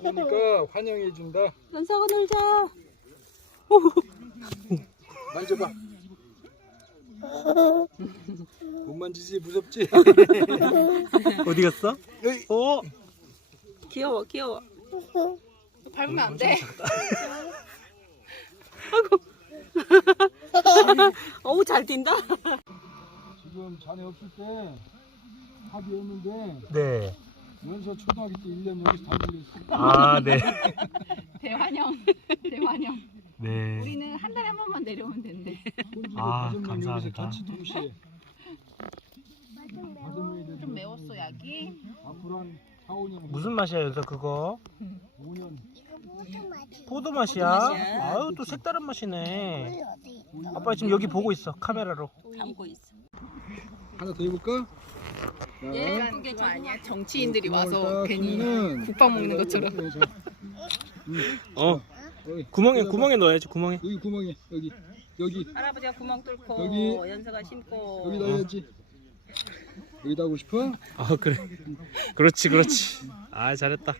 그러니까 환영해준다. 연서가 놀자. 만져봐. 못 만지지? 무섭지? 어디 갔어? 어? 귀여워, 귀여워. 밟으면 안 돼. 어우, 잘 뛴다. 지금 자네 없을 때 합의했는데 네. 연서 초등학교 때 1년 여기서 다 들렸어. 아, 네. 대환영. 대환영. 네. 우리는 한 달에 한 번만 내려오면 된대. 아, 여기서 감사합니다. 같이 동시에. 좀 매웠어 약이. 앞으로 한 4, 5년. 무슨 맛이야, 연서 그거? 5년. 포도 맛이야? 아유, 또 색다른 맛이네. 아빠 지금 여기 보고 있어, 카메라로. 담고 있어. 하나 더 해볼까? 약간 그거 아니야? 정치인들이 와서 딱 괜히 하면은 국밥 먹는 것처럼. 어. 여기, 구멍에 넣어야지, 구멍에. 여기 구멍에 여기 할아버지가 구멍 뚫고 여기. 연서가 심고. 여기 넣어야지. 여기다 하고 싶어? 아, 그래. 그렇지, 그렇지. 아, 잘했다.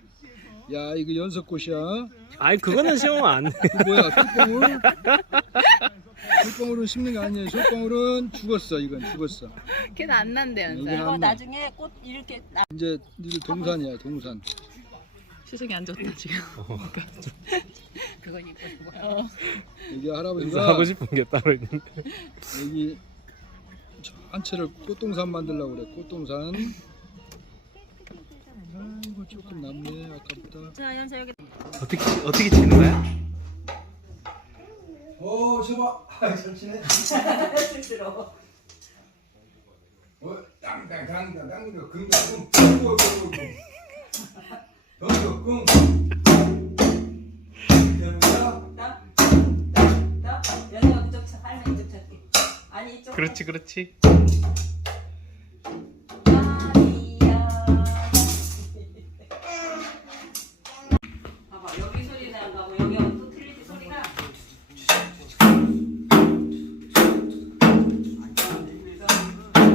야 이거 연석꽃이야. 아이, 그거는 시험 안 돼. 그 뭐야 솔방울? 솔방울은 심는 게 아니에요. 솔방울은 죽었어. 이건 죽었어. 걔는 안 난대 이건 연사. 이거 안 나. 나중에 꽃 이렇게 이제 니들 동산이야 동산. 수석이 안 좋다 지금. 그거 입고. 여기 연서 할아버지가 하고 싶은 게 따로 있는데. 여기 한 채를 꽃동산 만들려고 그래. 꽃동산. 아이고 조금 남네 아까보다. 자, 연서 여기. 어떻게 치는 거야? 저봐. 잘 치네. 스스로. 땅땅땅땅땅 금강 금. 연서가 그쪽 차, 할머니 이쪽 찾기. 아니 이쪽. 그렇지, 그렇지. 봐봐, 여기 소리 나고 여기 또 틀리지 소리가.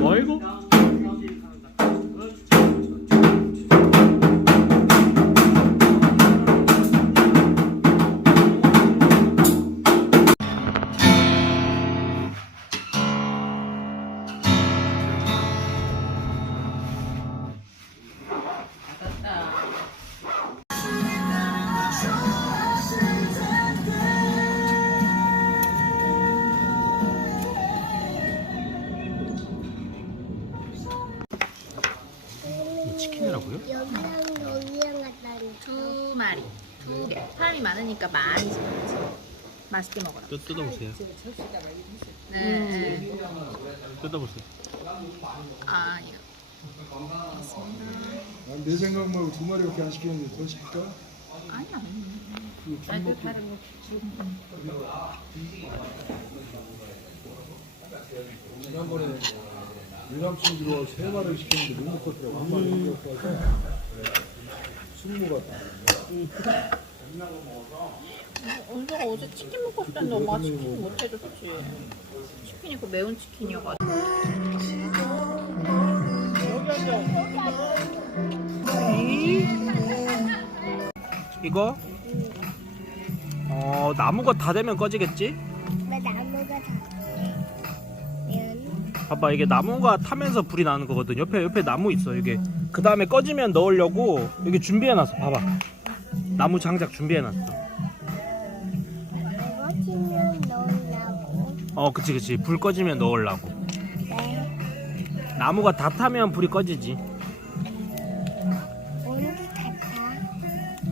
어이구. 치킨이라고요? 여기랑 갔다니. 2마리. 2개. 사람이 많으니까 많이 시켜야지. 맛있게 먹어라. 뜯어보세요. 네. 뜯어보세요. 아 이거. 내 생각 말고 2마리밖에 안 시켰는데 더 시킬까? 아니야. 나도 다른 거. 지난번에 유남친구로 3마리를 시켰는데 못 먹었더라고. 한 마리 못 먹어서 숨 먹었다. 은서가 어제 치킨 먹고 싶다는데 엄마가 치킨 못 해줬지. 치킨이 그 매운 치킨이어가지고. 이거? 나무가 다 되면 꺼지겠지? 왜 나무가 닿으면 봐봐, 이게 나무가 타면서 불이 나는 거거든. 옆에 나무 있어. 이게 그 다음에 꺼지면 넣으려고 여기 준비해놨어. 봐봐, 나무 장작 준비해놨어. 꺼지면 넣으려고. 그치. 불 꺼지면 넣으려고. 네. 나무가 다 타면 불이 꺼지지. 언제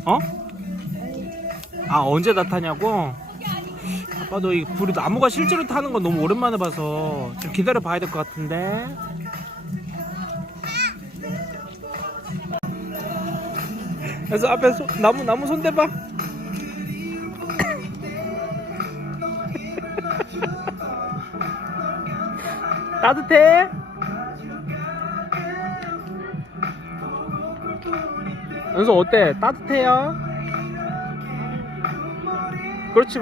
닿아? 어? 언제 다 타냐고? 아빠도 이 불이 나무가 실제로 타는 건 너무 오랜만에 봐서 좀 기다려 봐야 될 것 같은데. 그래서 앞에 나무 손 대봐. 따뜻해? 연서 어때? 따뜻해요? 그렇지.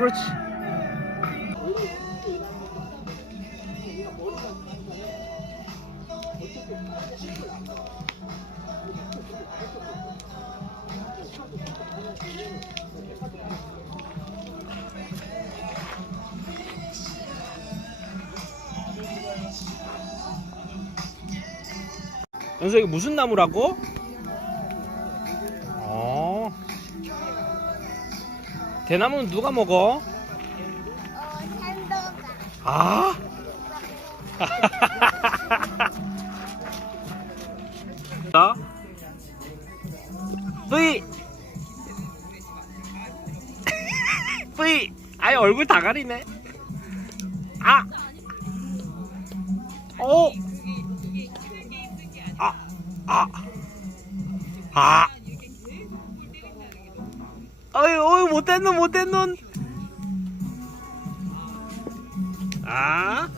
연서 이게 무슨 나무라고? 어. 대나무는 누가 먹어? 산도가. 아. 자. 뿌이. 뿌이. 아예 얼굴 다 가리네. 아. 오. 어이 못된 눈. 아.